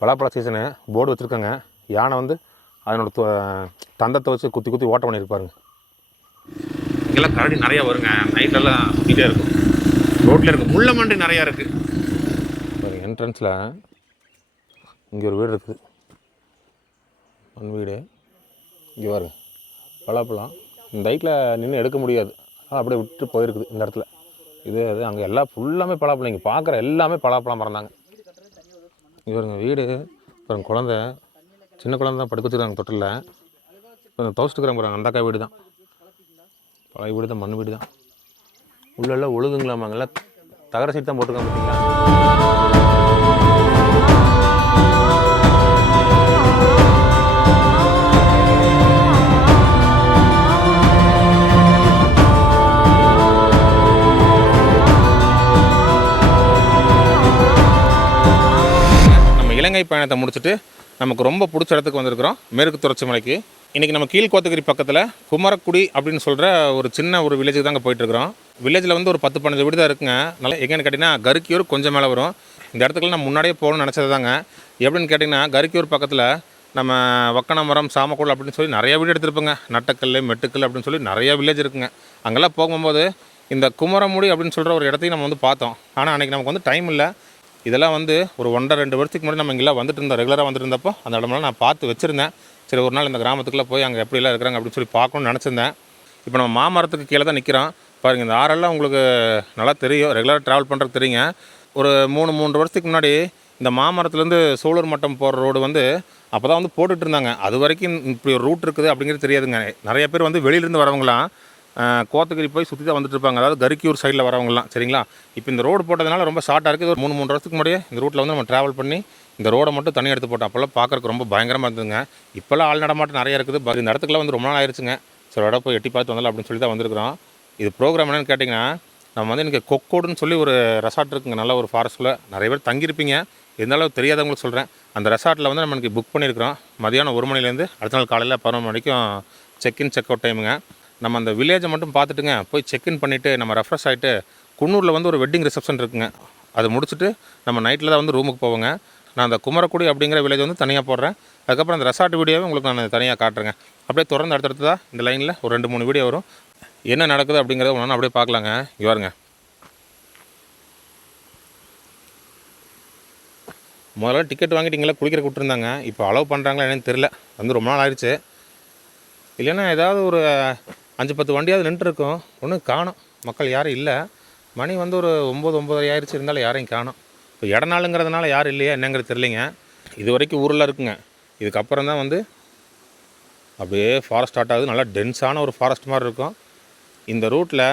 பலாப்பழ season board வச்சுருக்காங்க. யானை வந்து அதனோட தந்தத்தை வச்சு குத்தி குத்தி ஓட்ட பண்ணியிருப்பாருங்க. இங்கெல்லாம் கரடி நிறையா வருங்க. நைட்டெல்லாம் சுற்றிட்டே இருக்கும். ரோட்டில் இருக்குது. முள்ள மண்டி நிறையா இருக்குது. பாருங்க என்ட்ரன்ஸில் இங்கே ஒரு வீடு இருக்குது. மண் வீடு. இங்கே பாருங்க பலாப்பழம். இந்த ஹைட்டில் நின்று எடுக்க முடியாது. அப்படியே விட்டு போயிருக்குது இந்த இடத்துல. இது அது அங்கே எல்லாம் ஃபுல்லாமே பலாப்பழம். இங்கே பார்க்குற எல்லாமே பலாப்பழம் மறந்தாங்க. இவருங்க வீடு அப்புறம் குழந்தை, சின்ன குழந்தை தான் படுக்க வச்சுருக்காங்க தொட்டில். இப்போ துவச்சிட்டுக்கிறாங்க பாருங்க, அந்த அக்கா வீடு தான். பழைய வீடு தான், மண் வீடு தான். உள்ளெல்லாம் ஒழுகுங்களாமா. அங்கெல்லாம் தகர சீட் தான் போட்டிருக்காங்க பார்த்தீங்களா. இலங்கை பயணத்தை முடிச்சுட்டு நமக்கு ரொம்ப பிடிச்ச இடத்துக்கு வந்திருக்கிறோம், மேற்கு தொடர்ச்சி மலைக்கு. இன்றைக்கி நம்ம கீழ்கோத்தகிரி பக்கத்தில் குமரக்குடி அப்படின்னு சொல்கிற ஒரு சின்ன ஒரு வில்லேஜுக்கு தாங்க போயிட்டுருக்கிறோம். வில்லேஜில் வந்து ஒரு 10-15 வீடு தான் இருக்குங்க. நல்லா எங்கேன்னு கேட்டிங்கன்னா கருக்கியூர் கொஞ்சம் மேலே வரும். இந்த இடத்துக்குள்ள நான் முன்னாடியே போகணும்னு நினச்சது தாங்க. எப்படின்னு கேட்டிங்கன்னா கருக்கியூர் பக்கத்தில் நம்ம வக்கனமரம், சாமக்கூடல் அப்படின்னு சொல்லி நிறைய வீடு எடுத்துருப்போங்க. நட்டக்கல், மெட்டுக்கல் அப்படின்னு சொல்லி நிறைய வில்லேஜ் இருக்குங்க. அங்கெல்லாம் போகும்போது இந்த குமரமுடி அப்படின்னு சொல்கிற ஒரு இடத்தையும் நம்ம வந்து பார்த்தோம். ஆனால் அன்றைக்கி நமக்கு வந்து டைம் இல்லை. இதெல்லாம் வந்து ஒரு 1.5-2 வருஷத்துக்கு முன்னாடி நம்ம இங்கெல்லாம் வந்துட்டு இருந்தோம். ரெகுலராக வந்துட்டு இருந்தப்போ அந்த இடமெல்லாம் நான் பார்த்து வச்சுருந்தேன். சரி ஒரு நாள் இந்த கிராமத்துக்குள்ளே போய் அங்கே எப்படிலாம் இருக்கிறாங்க அப்படின்னு சொல்லி பார்க்கணும்னு நினச்சிருந்தேன். இப்போ நம்ம மாமரத்துக்கு கீழே தான் நிற்கிறோம். பாருங்கள், இந்த ஆறெல்லாம் உங்களுக்கு நல்லா தெரியும். ரெகுலராக ட்ராவல் பண்ணுறது தெரியுங்க. ஒரு 3 வருஷத்துக்கு முன்னாடி இந்த மாமரத்துலேருந்து சோழூர் மட்டம் போகிற ரோடு வந்து அப்போ தான் வந்து போட்டுட்டு இருந்தாங்க. அது வரைக்கும் இப்படி ஒரு ரூட் இருக்குது அப்படிங்கிறது தெரியாதுங்க. நிறைய பேர் வந்து வெளியிலேருந்து வரவங்களாம் கோத்தகிரி போய் சுற்றி தான் வந்துட்டு இருப்பாங்க. அதாவது கருக்கியூர் சைடில் வரவங்கலாம். சரிங்களா, இப்போ இந்த ரோடு போட்டதுனால ரொம்ப ஷார்ட்டாக இருக்குது. ஒரு 3 வருஷத்துக்கு முன்னாடியே இந்த ரூட்டில் வந்து நம்ம ட்ராவல் பண்ணி இந்த ரோடை மட்டும் தனி எடுத்து போட்டோம். அப்போல்லாம் பார்க்குறக்கு ரொம்ப பயங்கரமாக இருந்ததுங்க. இப்போல்லாம் ஆள் நடமாட்டம் நிறைய இருக்குது. இந்த இடத்துக்குலாம் வந்து ரொம்ப நாள் ஆயிடுச்சுங்க. சரி இடம் போய் எட்டி பார்த்து வந்தாலும் அப்படின்னு சொல்லி தான் வந்திருக்கிறோம். இது ப்ரோக்ராம் என்னென்னு கேட்டிங்கன்னா, நம்ம வந்து எனக்கு கொக்கோடுன்னு சொல்லி ஒரு ரெசார்ட் இருக்குங்க. நல்ல ஒரு ஃபாரஸ்ட்டில் நிறைய பேர் தங்கியிருப்பீங்க. இருந்தாலும் தெரியாதவங்களுக்கு சொல்கிறேன். அந்த ரெசார்ட்டில் வந்து நம்ம புக் பண்ணியிருக்கிறோம். மதியானம் 1 மணிலேருந்து அடுத்த நாள் காலையில் 11 மணிக்கும் செக்இன் செக் அவுட் டைமுங்க. நம்ம அந்த வில்லேஜை மட்டும் பார்த்துட்டுங்க போய் செக்இன் பண்ணிவிட்டு நம்ம ரெஃப்ரெஷ் ஆகிட்டு குன்னூரில் வந்து ஒரு வெட்டிங் ரிசப்ஷன் இருக்குங்க. அதை முடிச்சுட்டு நம்ம நைட்டில் தான் வந்து ரூமுக்கு போவோங்க. நான் அந்த குமரக்குடி அப்படிங்கிற வில்லேஜ் வந்து தனியாக போடுறேன். அதுக்கப்புறம் அந்த ரெசார்ட் வீடியோவை உங்களுக்கு நான் தனியாக காட்டுறேங்க. அப்படியே தொடர்ந்து அடுத்தடுத்து தான் இந்த லைனில் ஒரு 2-3 வீடியோ வரும். என்ன நடக்குது அப்படிங்கிறத ஒன்று அப்படியே பார்க்கலாங்க. இங்கே பாருங்க, முதல்ல டிக்கெட் வாங்கிட்டீங்களா குளிக்கிற விட்டுருந்தாங்க. இப்போ அலோவ் பண்ணுறாங்களா என்னன்னு தெரில. வந்து ரொம்ப நாள் ஆயிடுச்சு. இல்லைன்னா ஏதாவது ஒரு 5-10 வண்டியாவது நின்றுருக்கும். ஒன்றும் காணும். மக்கள் யாரும் இல்லை. மணி வந்து ஒரு 9-9:30 ஆயிடுச்சு. இருந்தாலும் யாரையும் காணும். இப்போ இடநாளுங்கிறதுனால யாரும் இல்லையா என்னங்கிறது தெரியலைங்க. இது வரைக்கும் ஊரில் இருக்குங்க. இதுக்கப்புறம் தான் வந்து அப்படியே ஃபாரஸ்ட் ஸ்டார்ட் ஆகுது. நல்லா டென்ஸான ஒரு ஃபாரஸ்ட் மாதிரி இருக்கும். இந்த ரூட்டில்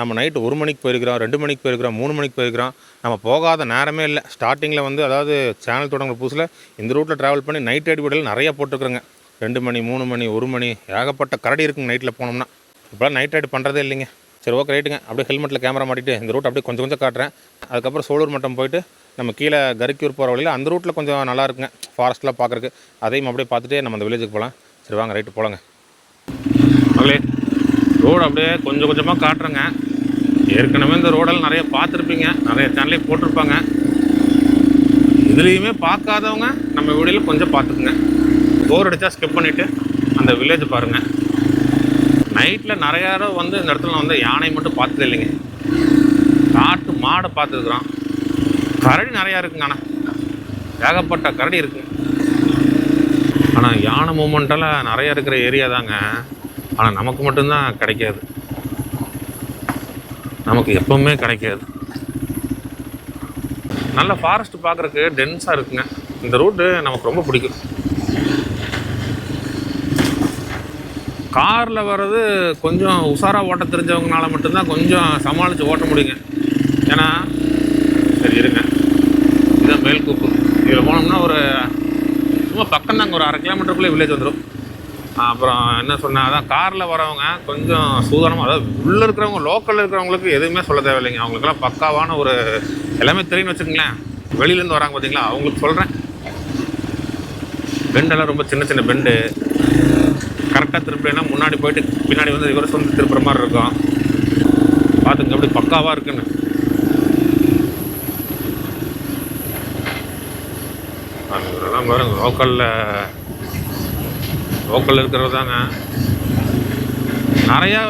நம்ம நைட்டு 1 மணிக்கு போயிருக்கிறோம், 2 மணிக்கு போயிருக்கிறோம், 3 மணிக்கு போயிருக்கிறோம். நம்ம போகாத நேரமே இல்லை. ஸ்டார்டிங்கில் வந்து அதாவது சேனல் தொடங்குற புதுசில் இந்த ரூட்டில் ட்ராவல் பண்ணி நைட் ரைடு வீடியோவில் நிறையா போட்டுருக்குறேங்க. 2 மணி, 3 மணி, 1 மணி ஏகப்பட்ட கரடி இருக்குங்க நைட்டில் போனோம்னா. இப்போலாம் நைட் ரைடு பண்ணுறதே இல்லைங்க. சரி ஓகே ரைட்டுங்க. அப்படியே ஹெல்மெட்டில் கேமரா மாட்டிட்டு இந்த ரூட் அப்படியே கொஞ்சம் காட்டுறேன். அதுக்கப்புறம் சோழூர் மட்டம் போயிட்டு நம்ம கீழே கருக்கியூர் போகிற வழியில் அந்த ரூட்டில் கொஞ்சம் நல்லா இருக்குங்க ஃபாரஸ்ட்லாம் பார்க்குறக்கு. அதையும் அப்படியே பார்த்துட்டு நம்ம அந்த வில்லேஜுக்கு போகலாம். சரி வாங்க ரைட்டு போகலாங்க. மகளே, ரோடு அப்படியே கொஞ்சமாக காட்டுறேங்க. ஏற்கனவே இந்த ரோடெல்லாம் நிறைய பார்த்துருப்பீங்க, நிறைய சேனல்லையும் போட்டிருப்பாங்க. இதுலேயுமே பார்க்காதவங்க நம்ம வீடியோவில் கொஞ்சம் பார்த்துக்குங்க. போர் அடித்தா ஸ்கிப் பண்ணிவிட்டு அந்த வில்லேஜ் பாருங்கள். நைட்டில் நிறையா வந்து இந்த இடத்துல வந்து யானை மட்டும் பார்த்தது இல்லைங்க. காட்டு மாடை பார்த்துருக்குறோம். கரடி நிறையா இருக்குங்க. ஆனால் ஏகப்பட்ட கரடி இருக்குங்க. ஆனால் யானை மூமெண்ட்டெல்லாம் நிறையா இருக்கிற ஏரியா தாங்க. ஆனால் நமக்கு மட்டும்தான் கிடைக்காது. நமக்கு எப்பவுமே கிடைக்காது. நல்ல ஃபாரஸ்ட் பார்க்குறக்கு டென்ஸாக இருக்குங்க. இந்த ரூட்டு நமக்கு ரொம்ப பிடிக்கும். காரில் வர்றது கொஞ்சம் உஷாராக ஓட்ட தெரிஞ்சவங்கனால மட்டும்தான் கொஞ்சம் சமாளித்து ஓட்ட முடியுங்க. ஏன்னா சரி இருங்க, இதுதான் மேல்கூப்பு. இதில் போனோம்னா ஒரு சும்மா பக்கம் தாங்க, ஒரு 1/2 கிலோமீட்டருக்குள்ளே வில்லேஜ் வந்துடும். அப்புறம் என்ன சொன்னால், அதான் காரில் வரவங்க கொஞ்சம் சூதானமாக, அதாவது உள்ளே இருக்கிறவங்க லோக்கலில் இருக்கிறவங்களுக்கு எதுவுமே சொல்ல தேவையில்லைங்க. அவங்களுக்கெல்லாம் பக்காவான ஒரு எல்லாமே தெரியும்னு வச்சுக்கோங்களேன். வெளியிலேருந்து வராங்க பார்த்தீங்களா, அவங்களுக்கு சொல்கிறேன். பெண்டெல்லாம் ரொம்ப சின்ன பெண்டு. கரெக்டாக திருப்பினா முன்னாடி போயிட்டு பின்னாடி வந்து ரிவர்ஸ் வந்து திருப்புற மாதிரி இருக்கும். பார்த்துங்க எப்படி பக்காவாக இருக்குன்னு. அதெல்லாம் பாருங்க லோக்கலில் இருக்கிறது தாங்க. நிறையா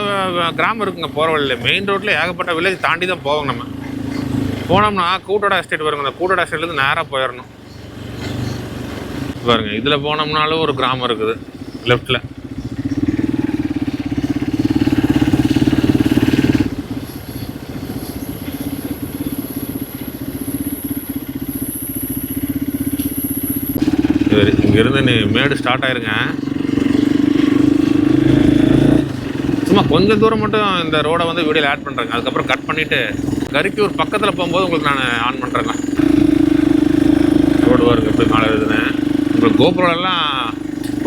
கிராமம் இருக்குங்க போகிற வழியில். மெயின் ரோட்டில் ஏகப்பட்ட வில்லேஜ் தாண்டி தான் போவோங்க. நம்ம போனோம்னா கூட்டோட எஸ்டேட் வருங்க. அந்த கூட்டோட எஸ்டேட்லேருந்து நேராக போயிடணும் பாருங்க. இதில் போனோம்னாலும் ஒரு கிராமம் இருக்குது லெஃப்டில். சரி, இங்கேருந்து மேடு ஸ்டார்ட் ஆயிருங்க. சும்மா கொஞ்சம் தூரம் மட்டும் இந்த ரோடை வந்து வீடியோவில் ஆட் பண்ணுறேங்க. அதுக்கப்புறம் கட் பண்ணிவிட்டு கரிக்கூர் பக்கத்தில் போகும்போது உங்களுக்கு நான் ஆன் பண்ணுறேங்க. ரோடு வருங்க எப்படி மேலே இருக்குதுன்னு. உங்களுக்கு கோபுரம்லாம்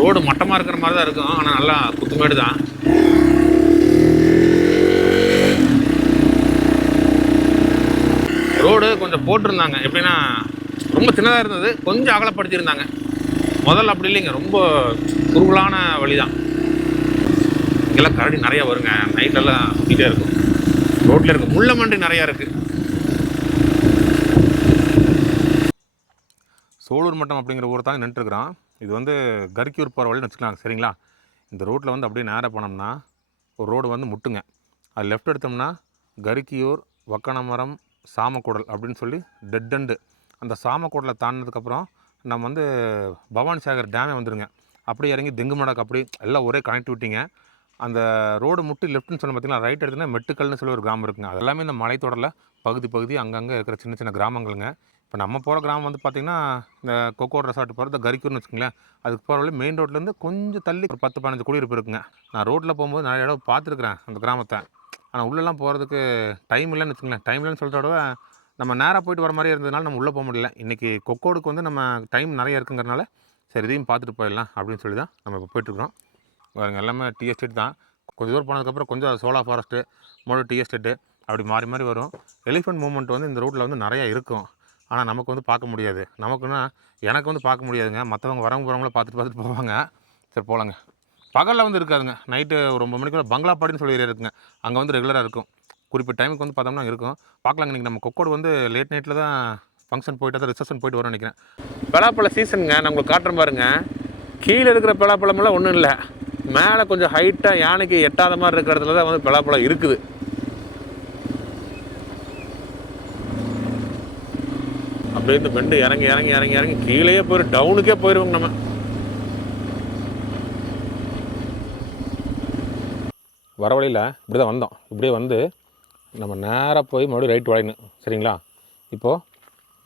ரோடு மட்டமாக இருக்கிற மாதிரி தான் இருக்கும். ஆனால் நல்லா குத்துமேடு தான். ரோடு கொஞ்சம் போட்டிருந்தாங்க. எப்படின்னா ரொம்ப சின்னதாக இருந்தது, கொஞ்சம் அகலப்படுத்தியிருந்தாங்க. முதல்ல அப்படி இல்லைங்க, ரொம்ப குறுகலான வழி தான். இங்கெல்லாம் கரடி நிறையா வருங்க. நைட்லெல்லாம் சுற்றிட்டே இருக்கும். ரோட்டில் இருக்கும் முள்ளமன்றி நிறையா இருக்குது. சோழூர் மட்டம் அப்படிங்கிற ஊர் தான் நின்றுருக்குறோம். இது வந்து கரிக்கூர் போகிற வழின்னு வச்சுக்கலாம் சரிங்களா. இந்த ரோட்டில் வந்து அப்படியே நேராக போனோம்னா ஒரு ரோடு வந்து முட்டுங்க. அது லெஃப்ட் எடுத்தோம்னா கரிக்கியூர், வக்கனமரம், சாமக்கூடல் அப்படின்னு சொல்லி டெட் எண்டு. அந்த சாமக்கூடலை தாண்டினதுக்கப்புறம் நம்ம வந்து பவானி சாகர் டேமே வந்துடுங்க. அப்படியே இறங்கி தெங்குமடாக்கு அப்படி எல்லாம் ஒரே கனெக்டிவிட்டிங்க. அந்த ரோடு முட்டி லெஃப்ட்னு சொல்லி பார்த்தீங்கன்னா ரைட் எடுத்துனா மெட்டுக்கல்னு சொல்லி ஒரு கிராமம் இருக்குங்க. அது எல்லாமே இந்த மலைத்தொடரில் பகுதி அங்கங்கே இருக்கிற சின்ன சின்ன கிராமங்களுங்க. இப்போ நம்ம போகிற கிராமம் வந்து பார்த்திங்கன்னா இந்த கொக்கோட் ரெசார்ட் போகிறது கரிக்கூர்னு வச்சுக்கோங்களேன். அதுக்கு போகிற வழி மெயின் ரோட்லேருந்து கொஞ்சம் தள்ளி ஒரு 10-15 குடியிருப்பு இருக்குங்க. நான் ரோட்டில் போகும்போது நிறைய இடம் பார்த்துருக்குறேன் அந்த கிராமத்தை. ஆனால் உள்ளெல்லாம் போகிறதுக்கு டைம் இல்லைன்னு வச்சுக்கோங்களேன். டைம் இல்லைன்னு சொல்கிறத விட நம்ம நேராக போயிட்டு வர மாதிரி இருந்ததுனால நம்ம உள்ளே போக முடியல. இன்றைக்கி கொக்கோடுக்கு வந்து நம்ம டைம் நிறைய இருக்குங்கிறனால சரி இதையும் பார்த்துட்டு போயிடலாம் அப்படின்னு சொல்லி தான் நம்ம இப்போ போயிட்டுருக்குறோம். பாருங்க எல்லாமே டீ எஸ்டேட் தான். கொஞ்சம் தூரம் போனதுக்கப்புறம் கொஞ்சம் சோலா ஃபாரஸ்ட்டு, மறுபடியும் டீ எஸ்டேட்டு அப்படி மாறி வரும். எலிஃபெண்ட் மூவ்மெண்ட் வந்து இந்த ரோட்டில் வந்து நிறையா இருக்கும். ஆனால் நமக்கு வந்து பார்க்க முடியாது. நமக்குன்னா எனக்கு வந்து பார்க்க முடியாதுங்க. மற்றவங்க வரவங்க போகிறவங்கள பார்த்துட்டு போவாங்க. சரி போகலாங்க. பகலில் வந்து இருக்காதுங்க. நைட்டு ஒரு 9 மணிக்குள்ள பங்களாப்பாடின்னு சொல்லி ஏரியா இருக்குங்க. அங்கே வந்து ரெகுலராக இருக்கும். குறிப்பிட்ட டைமுக்கு வந்து பார்த்தோம்னா இருக்கும். பார்க்கலாங்க. இன்றைக்கி நம்ம கொக்கோடு வந்து லேட் நைட்டில் தான் ஃபங்க்ஷன் போய்ட்டு தான் ரிசப்ஷன் போய்ட்டு வரோம்னு நினைக்கிறேன். பலாப்பழ சீசனுங்க. நான் உங்களுக்கு காட்டுறேன் பாருங்கள். கீழே இருக்கிற பலாப்பழமெல்லாம் ஒன்றும் இல்லை. மேலே கொஞ்சம் ஹைட்டாக யானைக்கு எட்டாத மாதிரி இருக்கிற இடத்துல தான் வந்து பலாப்பழம் இருக்குது. அப்படியே இந்த பெண்டு இறங்கி கீழே போயிடும். டவுனுக்கே போயிடுவோங்க நம்ம. வர வழியில் இப்படி தான் வந்தோம். இப்படியே வந்து நம்ம நேராக போய் மறுபடியும் ரைட் வளையணும் சரிங்களா. இப்போது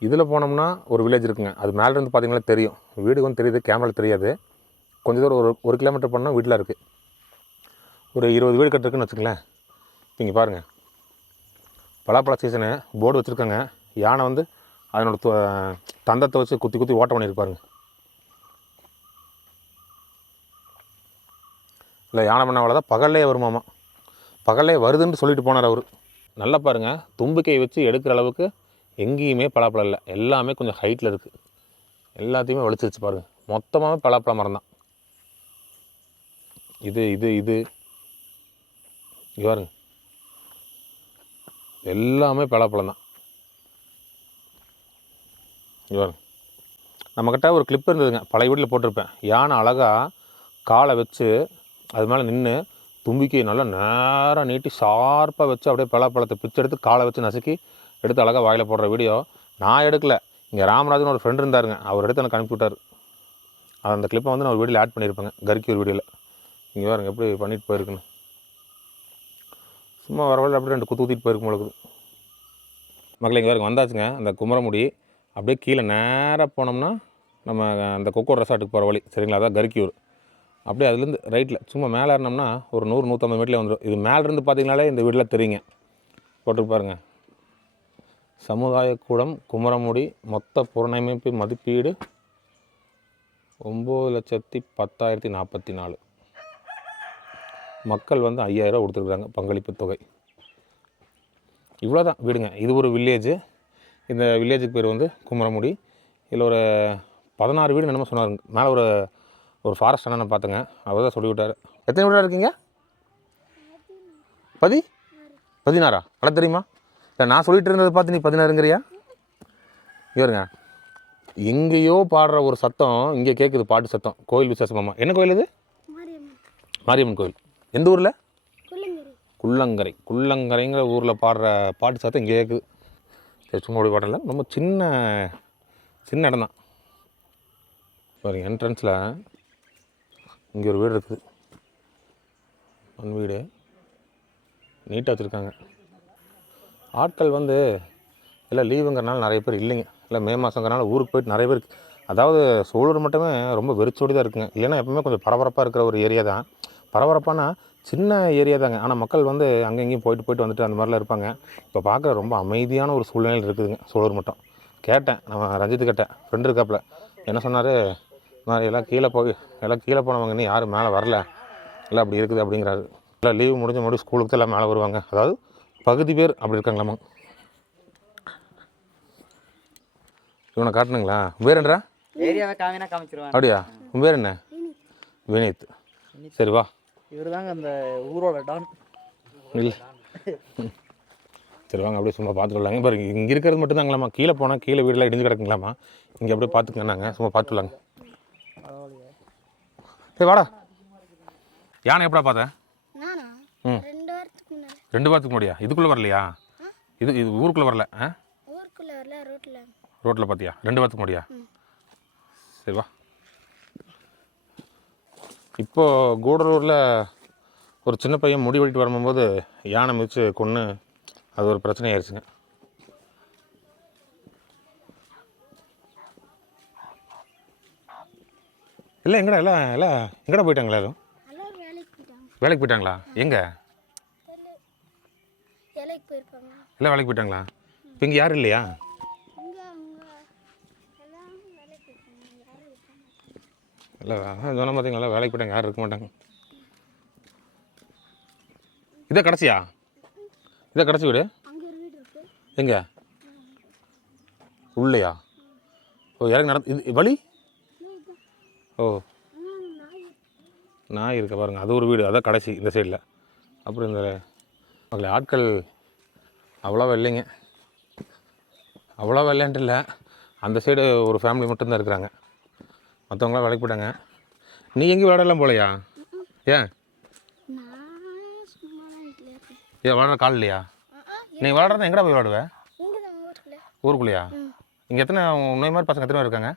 இதில் போனோம்னா ஒரு வில்லேஜ் இருக்குங்க. அது மேலேருந்து பார்த்தீங்கன்னா தெரியும். வீடு வந்து தெரியுது, கேமரா தெரியாது. கொஞ்சம் தூரம் ஒரு கிலோமீட்டர் பண்ணால் வீட்டில் இருக்குது. ஒரு 20 வீடு கட்டுருக்குன்னு வச்சுக்கங்களேன். இங்கே பாருங்கள், பலாப்பழ சீசனு போர்டு வச்சுருக்காங்க. யானை வந்து அதனோட தந்தத்தை வச்சு குத்தி ஓட்டம் பண்ணியிருப்பாருங்க. இல்லை யானை பண்ணால் தான் பகல்லே வருமாமா. பகல்லே வருதுன்னு சொல்லிட்டு போனார் அவர். நல்லா பாருங்கள், தும்பிக்கையை வச்சு எடுக்கிற அளவுக்கு எங்கேயுமே பலாப்பழம் இல்லை. எல்லாமே கொஞ்சம் ஹைட்டில் இருக்குது. எல்லாத்தையுமே வலிச்சிருச்சு பாருங்கள். மொத்தமாகவே பலாப்பழ மரம் தான். இது பாருங்க, எல்லாமே பலாப்பழம் தான். பாருங்க, நம்மக்கிட்ட ஒரு கிளிப் இருந்ததுங்க, பழைய வீட்டில் போட்டிருப்பேன். யானை அழகாக காலை வச்சு அது மேலே நின்று தும்பிக்கையை நல்லா நேராக நீட்டி ஷார்ப்பாக வச்சு அப்படியே பலாப்பழத்தை பிச்சு எடுத்து காலை வச்சு நசுக்கி எடுத்து அழகாக வாயில் போடுற வீடியோ நான் எடுக்கலை. இங்கே ராமராஜன் ஒரு ஃப்ரெண்ட் இருந்தாருங்க, அவர் எடுத்து எனக்கு அனுப்பிவிட்டார். அந்த கிளிப்பை வந்து நான் ஒரு வீடியோவில் ஆட் பண்ணியிருப்பேங்க, கரிக்கூர் வீடியோவில். இங்கே பாருங்க எப்படி பண்ணிட்டு போயிருக்குன்னு. சும்மா வரவழில் அப்படியே 2 குத்து ஊற்றிட்டு போயிருக்கும் உங்களுக்கு. மக்களை இங்கே பாருங்க வந்தாச்சுங்க. அந்த குமரமுடி அப்படியே கீழே நேராக போனோம்னா நம்ம அந்த கொக்கோட் ரெசார்ட்டுக்கு போகிற வழி சரிங்களா. அதான் கரிக்கூர். அப்படியே அதுலேருந்து ரைட்டில் சும்மா மேலே ஏறினோம்னா ஒரு 100-150 மீட்டர்லேயே வந்துடும். இது மேலேருந்து பார்த்தீங்கனாலே இந்த வீட்டில் தெரியுங்க. போட்டு பாருங்க, சமுதாய கூடம் குமரமுடி மொத்த புறநமைப்பு மதிப்பீடு 9,10,44. மக்கள் வந்து 5,000 ரூபா கொடுத்துருக்குறாங்க பங்களிப்பு தொகை. இவ்வளோ தான் வீடுங்க. இது ஒரு வில்லேஜு. இந்த வில்லேஜுக்கு பேர் வந்து குமரமுடி. இதில் ஒரு 16 வீடு என்னமோ சொன்னாருங்க. மேலே ஒரு ஃபாரஸ்ட் அண்ணனை பார்த்தேங்க, அவர் தான் சொல்லி விட்டார். எத்தனை வீடாக இருக்கீங்க? 16 நல்லா தெரியுமா? இல்லை நான் சொல்லிட்டு இருந்ததை பார்த்து நீ 16ங்கிறியா? இவருங்க எங்கேயோ பாடுற ஒரு சத்தம் இங்கே கேட்குது, பாட்டு சத்தம். கோயில் விசேஷமாம்மா. என்ன கோயில் இது? மாரியம்மன் கோயில். எந்த ஊரில்? குள்ளங்கரை. குள்ளங்கரைங்கிற ஊரில் பாடுற பாட்டு சத்தம் இங்கே கேட்குது. சும்மா ஓடி பாடல, ரொம்ப சின்ன இடம் தான். பாருங்க, என்ட்ரன்ஸில் இங்கே ஒரு வீடு இருக்குது. மண் வீடு நீட்டாக வச்சுருக்காங்க. ஆட்கள் வந்து எல்லாம் லீவுங்கிறனால நிறைய பேர் இல்லைங்க. இல்லை மே மாதங்கிறனால ஊருக்கு போயிட்டு நிறைய பேர். அதாவது சூலூர் மட்டுமே ரொம்ப வெறிச்சோடி தான் இருக்குங்க. இல்லைன்னா எப்பவுமே கொஞ்சம் பரபரப்பாக இருக்கிற ஒரு ஏரியா தான். பரபரப்பானா சின்ன ஏரியா தாங்க. ஆனால் மக்கள் வந்து அங்கே இங்கேயும் போயிட்டு வந்துட்டு அந்த மாதிரிலாம் இருப்பாங்க. இப்போ பார்க்குற ரொம்ப அமைதியான ஒரு சூழ்நிலையில் இருக்குதுங்க சூலூர் மட்டும். கேட்டேன், நம்ம ரஞ்சித்து கேட்டேன், ஃப்ரெண்டு இருக்காப்புல. என்ன சொன்னார், மாதிரி எல்லாம் கீழே போனவங்க இன்னும் யாரும் மேலே வரல, எல்லாம் அப்படி இருக்குது அப்படிங்கிறாரு. எல்லாம் லீவு முடிஞ்ச மறுபடியும் ஸ்கூலுக்கு தான் எல்லாம் மேலே வருவாங்க. அதாவது பகுதி பேர் அப்படி இருக்காங்களாமா. இவனை காட்டணுங்களா? பேர் என்னடா? ஏரியாவை காமினா காமிச்சிருவாங்க. அப்படியா? உன் பேர் என்ன? வினீத். சரி வா. இவர் தாங்க அந்த ஊரோட டான். இல்லை சரி வாங்க, அப்படியே சும்மா பார்த்துக்கலாங்க. பாருங்க, இங்கே இருக்கிறது மட்டும் தாங்களாம்மா. கீழே போனால் கீழே வீடெல்லாம் இடிஞ்சு கிடக்குங்களாம்மா. இங்கே அப்படியே பார்த்துக்கங்கன்னாங்க, சும்மா பார்த்துக்கலாங்க. சரி வாடா. யானை எப்படா பார்த்தேன்? ம் 2 வாரத்துக்கு முன்னாடியா? இதுக்குள்ளே வரலையா? இது ஊருக்குள்ளே வரல? ரோட்டில் பார்த்தியா? 2 வாரத்துக்கு முன்னாடியா? சரி வா. இப்போது கூடலூரில் ஒரு சின்ன பையன் முடி வெட்டிட்டு வரும்போது யானை மிதித்து கொன்று அது ஒரு பிரச்சனை ஆயிடுச்சுங்க. இல்லை எங்கடா எல்லாம் எங்கடா போயிட்டாங்களா? எதுவும் வேலைக்கு போயிட்டாங்களா? எங்கே? எல்லாம் வேலைக்கு போயிட்டாங்களா? இப்போ இங்கே யாரும் இல்லையா? இல்லை சொன்ன பார்த்தீங்களா, வேலைக்கு போயிட்டாங்க, யாரும் இருக்க மாட்டாங்க. இதை கடைசியா? இதை கடைசி வீடு எங்கே? உள்ளையா? ஓ, இறங்கி இது வழி. ஓ, நாய் இருக்க பாருங்கள், அது ஒரு வீடு. அதான் கடைசி இந்த சைடில். அப்புறம் இந்த மக்களை ஆட்கள் அவ்வளோவா இல்லைங்க. அவ்வளோவா இல்லைன்ட்டு இல்லை, அந்த சைடு ஒரு ஃபேமிலி மட்டும்தான் இருக்கிறாங்க. மற்றவங்களாம் வேலைக்கு போயிட்டாங்க. நீ எங்கேயும் விளையாடலாம் போலையா? ஏன் விளையாடுற கால் இல்லையா? நீ விளையாடுறதா எங்கடா போய் விளையாடுவேன்? ஊருக்குள்ளையா? இங்கே எத்தனை உன்னை மாதிரி பசங்க எத்தனை பேர் இருக்காங்க?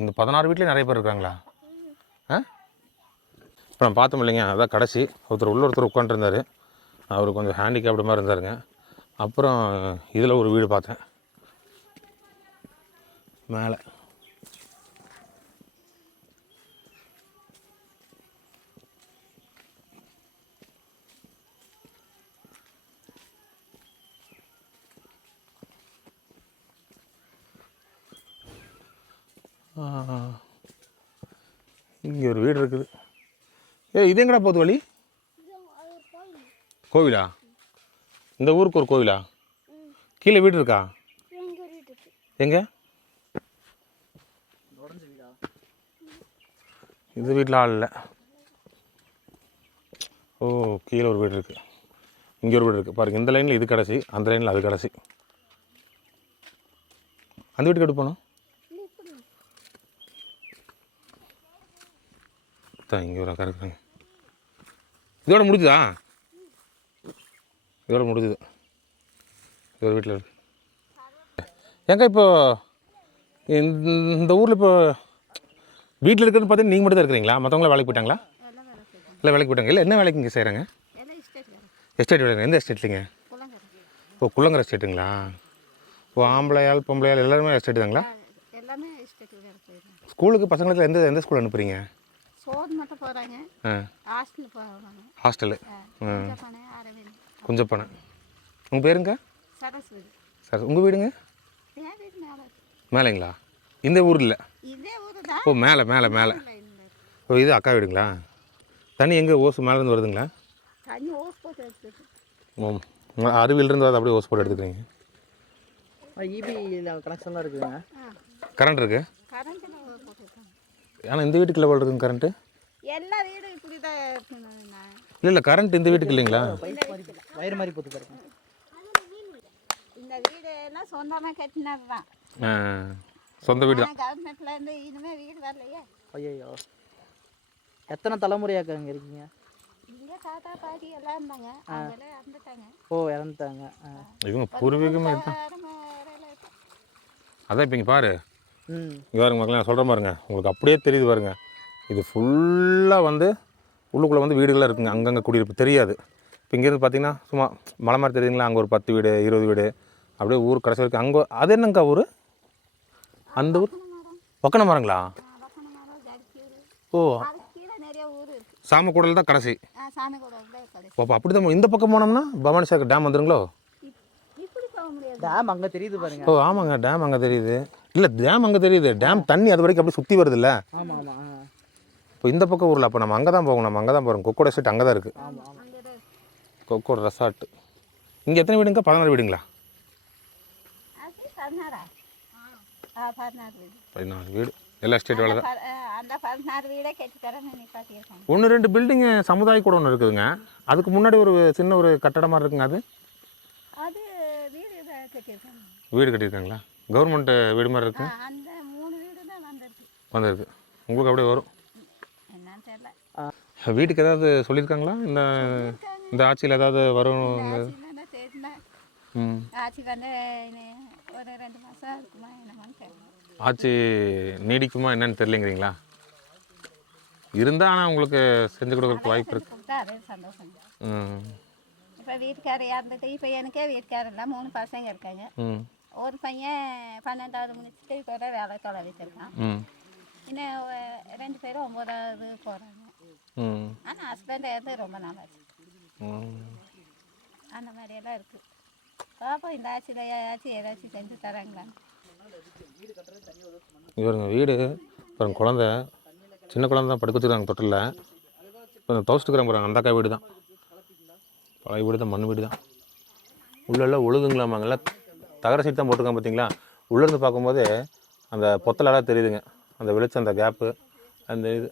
இந்த 16 வீட்லேயும் நிறைய பேர் இருக்காங்களா? இப்போ நான் பார்த்தோம் இல்லைங்க, அதான் கடைசி. ஒருத்தர் உட்காந்துருந்தார். அவர் கொஞ்சம் ஹேண்டிகேப்டு மாதிரி இருந்தாருங்க. அப்புறம் இதில் ஒரு வீடு பார்த்தேன் மேலே. இங்கே ஒரு வீடு இருக்குது. இது எங்கடா போகுது வழி? கோவிலா? இந்த ஊருக்கு ஒரு கோவிலா? கீழே வீடு இருக்கா? எங்கே? இது வீட்டில் ஆள் இல்லை. ஓ, கீழே ஒரு வீடு இருக்குது, இங்கே ஒரு வீடு இருக்குது. பாருங்கள், இந்த லைனில் இது கடைசி, அந்த லைனில் அது கடைசி. அந்த வீட்டுக்கு எடுத்து போகணும். இங்கே ஒரு அக்கா இருக்கிறாங்க. இதோட முடிஞ்சுதா? இதோட முடிஞ்சுது. இது ஒரு வீட்டில் இருக்கு. ஏங்க இப்போ இந்த ஊரில் இப்போ வீட்டில் இருக்கிறது பார்த்தீங்கன்னா நீங்கள் மட்டும் தான் இருக்கிறீங்களா? மற்றவங்களாம் வேலைக்கு போயிட்டாங்களா? இல்லை வேலைக்கு போயிட்டாங்க. இல்லை என்ன வேலைக்கு இங்கே செய்கிறாங்க? எஸ்டேட் வேலைங்க. எந்த எஸ்டேட்லிங்க? ஓ, குள்ளங்கரை எஸ்டேட்டுங்களா? ஓ, ஆம்பளையால் பொம்பளையால் எல்லாருமே எஸ்டேட்டு தாங்களா? ஸ்கூலுக்கு பசங்களுக்கு எந்த ஸ்கூல் அனுப்புகிறீங்க? ஹாஸ்டலு. குஞ்சப்பனை. உங்கள் பேருங்க? சார், உங்கள் வீடுங்க? மேலேங்களா? இந்த ஊர் இல்லை. ஓ, மேலே மேலே மேலே. ஓ, இது அக்கா வீடுங்களா? தண்ணி எங்கே ஓசு மேலேருந்து வருதுங்களா? ஓ, அருவியிலிருந்து அது அப்படியே ஓசு போட்டு எடுத்துக்கிறீங்க. கனெக்ஷன்லாம் இருக்குதுங்க. கரண்ட் இருக்குது. ஆனால் இந்த வீட்டுக்கு லெவல் இருக்குங்க கரண்ட்டு? எல்லா வீடும் இப்படி தான். இல்லை கரண்ட் இந்த வீட்டுக்கு இல்லைங்களா? வயிறு மாதிரி போட்டு பாருங்க. இந்த வீடு எல்லாம் சொந்தமாக கட்டினது தான். சொந்த வீடு தான். கவர்மெண்ட்ல இருந்து இனிமே வீடு வரலையே. ஐயோ, எத்தனை தலைமுறையாக்க அங்கே இருக்கீங்க? இங்க தாத்தா பாட்டி எல்லாம் இருந்தாங்க, அவங்களே இறந்துட்டாங்க. ஓ, இறந்துட்டாங்க. இவங்க பூர்வீகமே தான். அதான் இப்போ இங்கே பாரு, ம். இங்கே பாருங்க மக்களே, நான் சொல்கிறேன் பாருங்க, உங்களுக்கு அப்படியே தெரியுது பாருங்க. இது ஃபுல்லாக வந்து உள்ளுக்குள்ளே வந்து வீடுகளாக இருக்குங்க, அங்கங்கே குடியிருப்பு தெரியாது. இப்போ இங்கேருந்து பார்த்தீங்கன்னா சும்மா மலை மாதிரி தெரியுதுங்களா, அங்கே ஒரு 10 வீடு 20 வீடு அப்படியே ஊர் கடைசி வரைக்கும். அங்கே அது என்னங்கக்கா ஊர்? அந்த ஊர் ஒக்கன மரங்களா? ஓ, சாமக்கூடல் தான் கடைசி. அப்போ அப்படி தான் இந்த பக்கம் போனோம்னா பவானி சாகர் டேம் வந்துருங்களோ? டேம் அங்கே தெரியுது பாருங்க. ஓ ஆமாங்க, டேம் அங்கே தெரியுது. இல்லை, டேம் அங்கே தெரியுது, டேம் தண்ணி அது வரைக்கும் அப்படியே சுற்றி வருது இல்லை? ஆமாம் ஆமாம். இப்போ இந்த பக்கம் ஊரில் அப்போ நம்ம அங்கே தான் போகணும். நம்ம அங்கே தான் போகிறோம். கொக்கோட எஸ்டேட் அங்கே தான் இருக்குது. ஆமாம் ஆமாம். கொக்கோட ரெசார்ட். இங்கே எத்தனை வீடுங்க? 16 வீடுங்களா? 16 வீடு. எல்லா எஸ்டேட் வேலை தான். அந்த 16 வீடே கட்டித்தரேன்னு நிப்பாட்டியிருக்காங்க. 1-2 பில்டிங்கு சமுதாய கூட ஒன்று இருக்குதுங்க. அதுக்கு முன்னாடி ஒரு சின்ன ஒரு கட்டடம் மாதிரி இருக்குங்க. அது அது வீடு கட்டியிருக்காங்க. வீடு கட்டியிருக்காங்களா? கவர்மெண்ட் வீடு மாதிரி இருக்கு. அந்த 3 வீடு தான் வந்திருக்கு. உங்களுக்கு அப்படியே வரும் என்னன்னு தெரியல. வீட்டுக்கு ஏதாவது சொல்லியிருக்காங்களா? இந்த ஆட்சியில் ஏதாவது வரும்? ஆட்சி வந்து ஒரு 2 மாதம் இருக்குமா என்னமான்னு தெரியல. ஆட்சி நீடிக்குமா என்னன்னு தெரியலைங்கிறீங்களா? இருந்தால் ஆனால் உங்களுக்கு செஞ்சு கொடுக்குறதுக்கு வாய்ப்பு இருக்குது. அதே சந்தோஷம். இப்போ வீட்டுக்காரர் இறந்துட்டு இப்போ எனக்கே வீட்டுக்காரர் இல்லை, 3 பசங்க இருக்காங்க. ஒரு பையன் 12வது முடிச்சுட்டு இப்போ வேலை தொலைவிச்சிருக்கான். இன்னும் 2 பேரும் 9வது போகிறாங்க. ஆனால் ஹஸ்பண்ட் இருந்து ரொம்ப நாளாச்சு. அந்த மாதிரியெல்லாம் இருக்குது. பாப்போம் இந்த ஆட்சியில் ஏதாச்சும் செஞ்சு தராங்களான்னு. இவருங்க வீடு பாருங்க, குழந்தை சின்ன குழந்தை தான் படுக்க வச்சுருக்காங்க தொட்டில். இப்போ துவச்சிட்டுக்கிறாங்க பாருங்க, அந்த அக்கா வீடு தான். பழைய வீடு தான், மண் வீடு தான். உள்ளெல்லாம் ஒழுகுங்களாமாங்கெல்லாம் தகர சீட் தான் போட்டிருக்காங்க பார்த்தீங்களா? உள்ளேருந்து பார்க்கும்போது அந்த பொத்தலெல்லாம் தெரியுதுங்க, அந்த வெளிச்சம், அந்த கேப்பு, அந்த இது.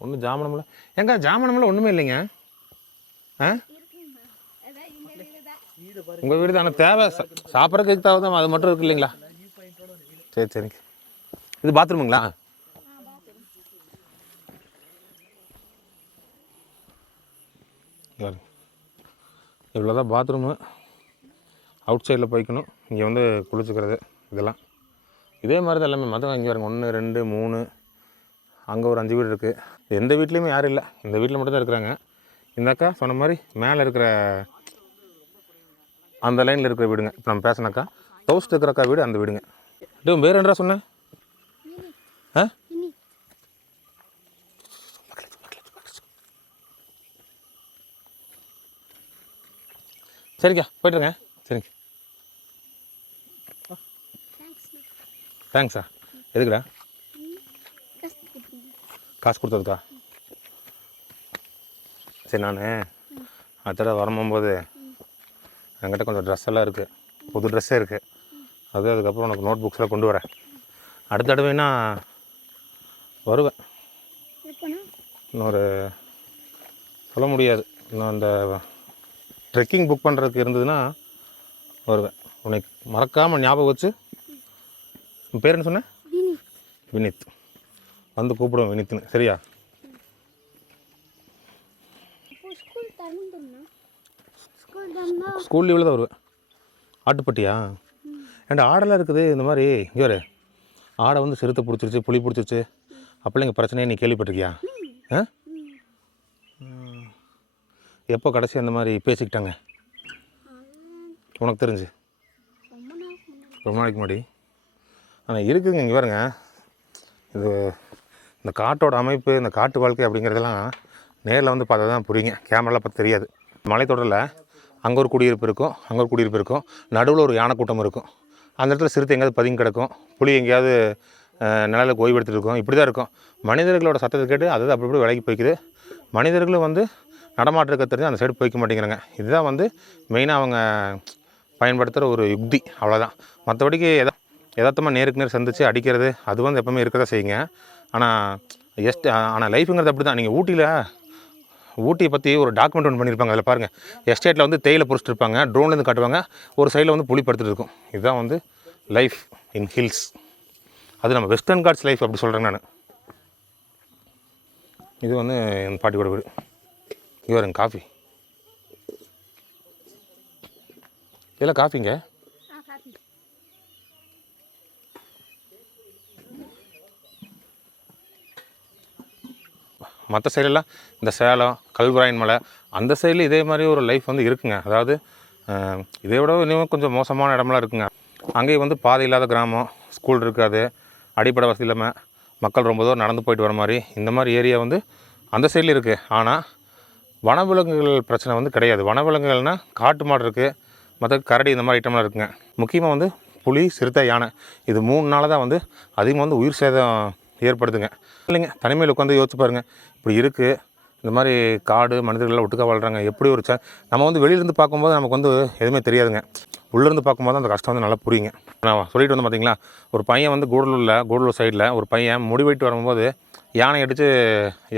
ஒன்றும் ஜாமனமில்ல. எங்க ஜாமனமில்ல ஒன்றுமே இல்லைங்க. உங்கள் வீடு தான். ஆனால் தேவை சாப்பிட்றதுக்கு தேவை தான், அது மட்டும் இருக்கு இல்லைங்களா? சரி சரிங்க. இது பாத்ரூமுங்களா? இவ்வளோ தான் பாத்ரூமு. அவுட் சைடில் போய்க்கணும். இங்கே வந்து குளிச்சுக்கிறது இதெல்லாம் இதே மாதிரி தான் எல்லாமே. மதம் இங்கே வருங்க 1 2 3 அங்கே ஒரு 5 வீடு இருக்குது. எந்த வீட்லேயுமே யாரும் இல்லை, இந்த வீட்டில் மட்டும் தான் இருக்கிறாங்க. இந்த அக்கா சொன்ன மாதிரி மேலே இருக்கிற அந்த லைனில் இருக்கிற வீடுங்க. இப்போ நம்ம பேசினாக்கா டவுஸ்ட் இருக்கிற அக்கா வீடு அந்த வீடுங்க. இது வேறு என்னடா சொன்னேன்? சரிக்கா, போய்ட்டுருங்க. சரிங்க. தேங்க்ஸா. எதுக்குடா? காசு கொடுத்ததுக்கா? சரி, நான் அடுத்த வரும்போது என்கிட்ட கொஞ்சம் ட்ரெஸ் எல்லாம் இருக்குது, புது ட்ரெஸ்ஸே இருக்குது. அதுக்கப்புறம் உனக்கு நோட் புக்ஸ்லாம் கொண்டு வரேன். அடுத்த தடவைனா வருவேன். இன்னொரு சொல்ல முடியாது. இன்னும் அந்த ட்ரெக்கிங் புக் பண்ணுறதுக்கு இருந்ததுன்னா வருவேன். உனக்கு மறக்காமல் ஞாபகம் வச்சு. உன் பேர் என்ன சொன்னேன்? வினித். வந்து கூப்பிடுவேன் வினித்னு, சரியா? ஸ்கூல் லீவில் தான் வருவேன். ஆட்டுப்பட்டியா? ஏன்டா ஆடெல்லாம் இருக்குது இந்த மாதிரி. இங்கே வரு, ஆடை வந்து சிறுத்தை பிடிச்சிருச்சு, புளி பிடிச்சிருச்சு, அப்போல்லாம் இங்கே பிரச்சனையே நீ கேள்விப்பட்டிருக்கியா? எப்போ கடைசி அந்த மாதிரி பேசிக்கிட்டாங்க உனக்கு தெரிஞ்சு? ரொம்ப நாளைக்கு முன்னாடி. ஆனால் இருக்குதுங்க. இங்கே பாருங்க, இது இந்த காட்டோட அமைப்பு, இந்த காட்டு வாழ்க்கை அப்படிங்கிறதெல்லாம் நேரில் வந்து பார்த்தா தான் புரியுங்க. கேமராவில் பார்த்து தெரியாது. மலைத்தொடரில் அங்கே ஒரு குடியிருப்பு இருக்கும், அங்கே ஒரு குடியிருப்பு இருக்கும், நடுவில் ஒரு யானை கூட்டம் இருக்கும். அந்த இடத்துல சிறுத்தை எங்கேயாவது பதுங்கி கிடக்கும், புலி எங்கேயாவது நிழலுக்கு ஓய்வு எடுத்துகிட்டு இருக்கும். இப்படி தான் இருக்கும். மனிதர்களோட சத்தத்தை கேட்டு அது அப்படி இப்படி விலகி போய்க்குது. மனிதர்களும் வந்து நடமாட்டிருக்க தெரிஞ்சு அந்த சைடு போய்க்க மாட்டேங்கிறாங்க. இதுதான் வந்து மெயினாக அவங்க பயன்படுத்துகிற ஒரு யுக்தி, அவ்வளோதான். மற்றபடிக்கு யதார்த்தமாக நேருக்கு நேர் சந்தித்து அடிக்கிறது அது வந்து எப்போவுமே இருக்க தான் செய்யுங்க. ஆனால் லைஃபுங்கிறது அப்படி தான். நீங்கள் ஊட்டியை பற்றி ஒரு டாக்குமெண்ட் ஒன்று பண்ணியிருப்பாங்க. அதில் பாருங்கள், எஸ்டேட்டில் வந்து தேயிலை பொறிச்சிட்டு இருப்பாங்க, ட்ரோன்லேருந்து காட்டுவாங்க, ஒரு சைடில் வந்து புலி படுத்துட்டு இருக்கும். இதுதான் வந்து லைஃப். இன் ஹில்ஸ். அது நம்ம வெஸ்டர்ன் காட்ஸ் லைஃப் அப்படி சொல்கிறேன் நான். இது வந்து என் பாட்டியோட வீடு. இது வருங்க காஃபி. இதெல்லாம் காஃபிங்க. மற்ற சைடெல்லாம் இந்த சேலம் கல்வராயன் மலை அந்த சைடில் இதே மாதிரி ஒரு லைஃப் வந்து இருக்குங்க. அதாவது இதை விட இன்னும் கொஞ்சம் மோசமான இடமெல்லாம் இருக்குங்க. அங்கேயும் வந்து பாதை இல்லாத கிராமம், ஸ்கூல் இருக்காது, அடிப்படை வசதி இல்லாமல் மக்கள் ரொம்ப தூரம் நடந்து போயிட்டு வர மாதிரி இந்த மாதிரி ஏரியா வந்து அந்த சைடில் இருக்குது. ஆனால் வனவிலங்குகள் பிரச்சனை வந்து கிடையாது. வனவிலங்குகள்னால் காட்டு மாடு இருக்குது, மற்ற கரடி இந்த மாதிரி ஐட்டம்லாம் இருக்குங்க. முக்கியமாக வந்து புலி, சிறுத்தை, யானை இது 3 நாள் தான் வந்து அதிகமாக வந்து உயிர் சேதம் ஏற்படுத்துங்க. இல்லைங்க, தனிமையில் உட்காந்து யோசிச்சு பாருங்கள். இப்படி இருக்குது, இந்த மாதிரி காடு மனிதர்கள்லாம் ஒட்டுக்கா வாழ்கிறாங்க. எப்படி ஒரு நம்ம வந்து வெளியிலேருந்து பார்க்கும்போது நமக்கு வந்து எதுவுமே தெரியாதுங்க. உள்ளேருந்து பார்க்கும்போது அந்த கஷ்டம் வந்து நல்லா புரியுங்க. நான் சொல்லிட்டு வந்து பார்த்தீங்களா, ஒரு பையன் வந்து கூடலூர் சைடில் ஒரு பையன் முடி வெயிட்டு வரும்போது யானை அடித்து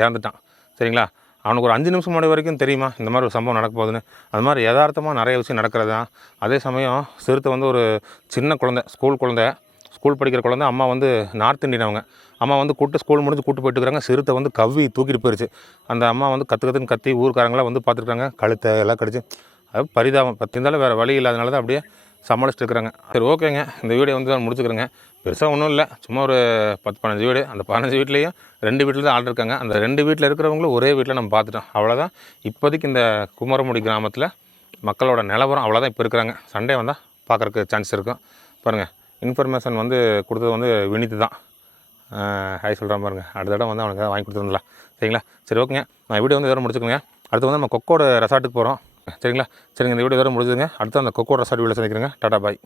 இறந்துட்டான். சரிங்களா, அவனுக்கு ஒரு 5 நிமிஷம் முன்னாடி வரைக்கும் தெரியுமா இந்த மாதிரி ஒரு சம்பவம் நடக்க போகுதுன்னு. அது மாதிரி யதார்த்தமாக நிறைய விஷயம் நடக்கிறது தான். அதே சமயம் சிறுத்தை வந்து ஒரு சின்ன குழந்தை, ஸ்கூல் படிக்கிற குழந்தை. அம்மா வந்து நார்த் இந்தியன் அவங்க. அம்மா வந்து ஸ்கூல் முடிஞ்சு கூட்டு போயிட்டு இருக்கிறாங்க. சிறுத்தை வந்து கவ்வி தூக்கிட்டு போயிடுச்சு. அந்த அம்மா வந்து கற்றுன்னு கத்தி ஊருக்காரங்களாம் வந்து பார்த்துருக்காங்க. கழுத்தை எல்லாம் கடிச்சு. அது பரிதாபம். இருந்தாலும் வேறு வழி இல்லாதனால தான் அப்படியே சமாளிச்சுட்டு இருக்கிறாங்க. சரி, ஓகேங்க, இந்த வீடியோ வந்து நான் முடிச்சுக்கிறேங்க. பெருசாக ஒன்றும் இல்லை, சும்மா ஒரு 10-15 வீடு. அந்த 15 வீட்லேயும் 2 வீட்டில் தான் ஆள் இருக்காங்க. அந்த 2 வீட்டில் இருக்கிறவங்களும் ஒரே வீட்டில் நம்ம பார்த்துட்டோம். அவ்வளோதான் இப்போதைக்கு இந்த குமரமுடி கிராமத்தில் மக்களோட நிலவரம். அவ்வளோதான் இப்போ இருக்கிறாங்க. சண்டே வந்தால் பார்க்குறக்கு சான்ஸ் இருக்கும். பாருங்கள், இன்ஃபர்மேஷன் வந்து கொடுத்தது வந்து வினித்து தான். ஹாய் சொல்கிறேன் பாருங்கள். அடுத்த இடம் வந்து அவனுக்கு வாங்கி கொடுத்துருந்தலாம். சரிங்களா, சரி ஓகேங்க, நான் வீடியோ வந்து இதோட முடிச்சுக்கோங்க. அடுத்து வந்து நம்ம கொக்கோட ரெசார்ட்டுக்கு போகிறோம். சரிங்களா, சரிங்க, இந்த வீடியோ இதோட முடிஞ்சுதுங்க. அடுத்து அந்த கொக்கோட ரெசார்ட் வீடியோ சந்திக்கிறேங்க. டாடா பாய்.